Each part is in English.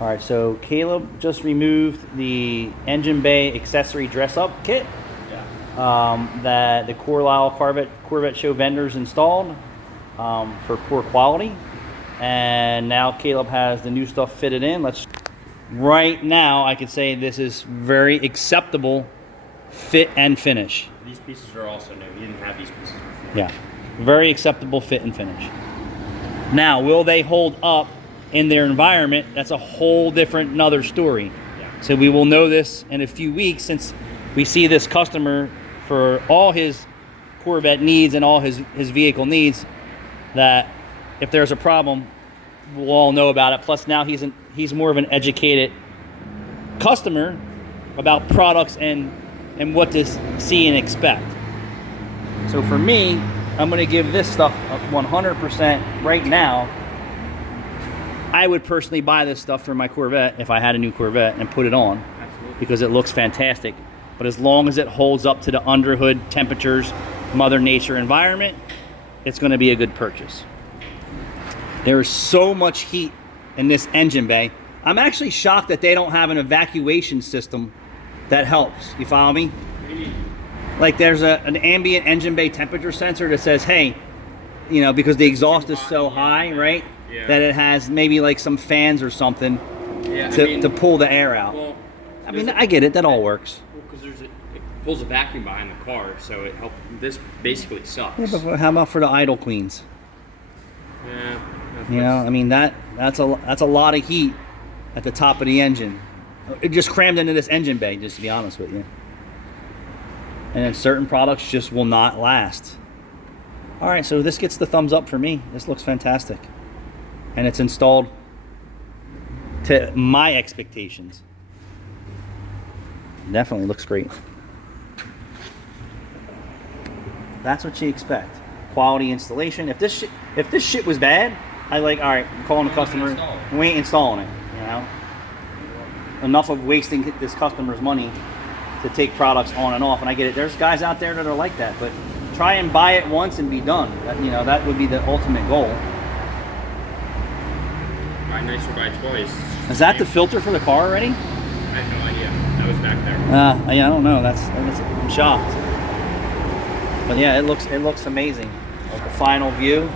All right, so Caleb just removed the engine bay accessory dress-up kit that the Carlisle Corvette show vendors installed for poor quality, and now Caleb has the new stuff fitted in. Right now, I could say this is very acceptable fit and finish. These pieces are also new. You didn't have these pieces before. Yeah, very acceptable fit and finish. Now, will they hold up in their environment? That's a whole different another story. Yeah. So we will know this in a few weeks, since we see this customer for all his Corvette needs and all his vehicle needs, that if there's a problem, we'll all know about it. Plus now he's more of an educated customer about products and what to see and expect. So for me, I'm going to give this stuff 100% right now. I would personally buy this stuff for my Corvette if I had a new Corvette and put it on. Absolutely. Because it looks fantastic. But as long as it holds up to the underhood temperatures, Mother Nature environment, it's going to be a good purchase. There is so much heat in this engine bay. I'm actually shocked that they don't have an evacuation system that helps. You follow me? Like there's an ambient engine bay temperature sensor that says, hey, you know, because the exhaust is so high, right? Yeah. That it has maybe like some fans or something to pull the air out. Well, I mean, I get it. That all works. Well, because it pulls a vacuum behind the car, so it helps. This basically sucks. Yeah, but how about for the idle queens? Yeah. You know, I mean that's a lot of heat at the top of the engine. It just crammed into this engine bay, just to be honest with you. And then certain products just will not last. All right, so this gets the thumbs up for me. This looks fantastic. And it's installed to my expectations. Definitely looks great. That's what you expect. Quality installation. If this shit was bad, all right, I'm calling the customer. We ain't installing it, you know? Enough of wasting this customer's money to take products on and off. And I get it. There's guys out there that are like that, but try and buy it once and be done. That would be the ultimate goal. Buy nicer, buy twice. Is that the filter for the car already? I have no idea. That was back there. Yeah, I don't know. I'm shocked. But yeah, it looks amazing. Like the final view,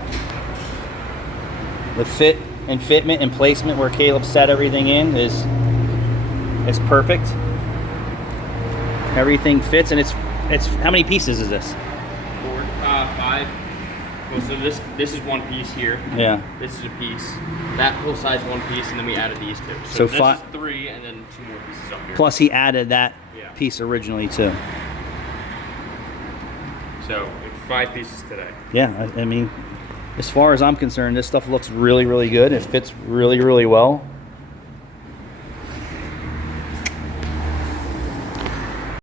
the fit and fitment and placement where Caleb set everything in is perfect. Everything fits, and it's how many pieces is this? 5. Well, so this is one piece here. Yeah. This is a piece. That whole side's one piece, and then we added these two. So this is 3, and then 2 more pieces up here. Plus he added that piece originally too. So 5 pieces today. Yeah, I mean, as far as I'm concerned, this stuff looks really, really good. It fits really, really well.